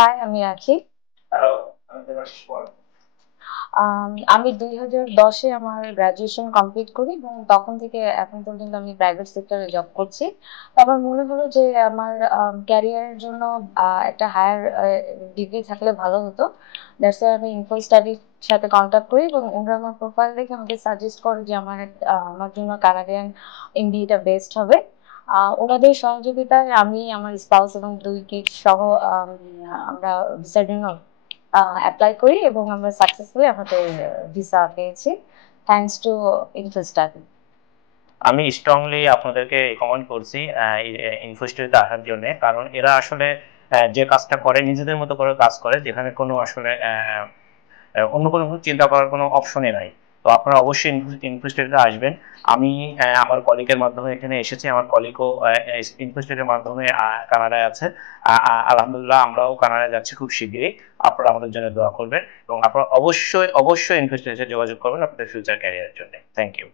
High, আমি আখি। Hello, আমি দেবাশিস বল। আমি 2010-এ আমার গ্রাজুয়েশন কমপ্লিট করি এবং তখন থেকে এখন পর্যন্ত আমি প্রাইভেট সেক্টরে জব করছি। তো আমার মনে হলো যে আমার ক্যারিয়ারের জন্য একটা হায়ার ডিগ্রি থাকলে ভালো হতো। দ্যাটস আমি ইনফো স্টাডির সাথে কন্ট্যাক্ট করি এবং ওরা আমার প্রোফাইল দেখে আমাকে সাজেস্ট করে যে আমার জন্য কানাডিয়ান এমবিএটা বেস্ট হবে। ওনাদের সহযোগিতায় আমি, আমার স্পাউস এবং 2 কিডস সহ আমরা ভিসার জন্য অ্যাপ্লাই করি এবং আমরা সাকসেসফুলি আমাদের ভিসা পেয়েছি, থ্যাঙ্কস টু ইনফোস্টাডি। আমি স্ট্রংলি আপনাদেরকে রিকমেন্ড করছি ইনফোস্টুডিওতে আসার জন্য, কারণ এরা আসলে যে কাজটা করে নিজেদের মতো করে কাজ করে, যেখানে কোনো আসলে অন্য কোনো চিন্তা করার কোনো অপশনই নাই। তো আপনারা অবশ্যই ইনফোস্টুডিওতে আসবেন। আমি আমার কলিগের মাধ্যমে এখানে এসেছি, আমার কলিগও ইনফোস্টুডিওর মাধ্যমে কানাডায় আছে। আলহামদুলিল্লাহ আমরাও কানাডায় যাচ্ছি খুব শিগগিরই। আপনারা আমাদের জন্য দোয়া করবেন এবং আপনারা অবশ্যই অবশ্যই ইনফোস্টুডিওতে যোগাযোগ করবেন আপনাদের ফিউচার ক্যারিয়ারের জন্য। Thank you.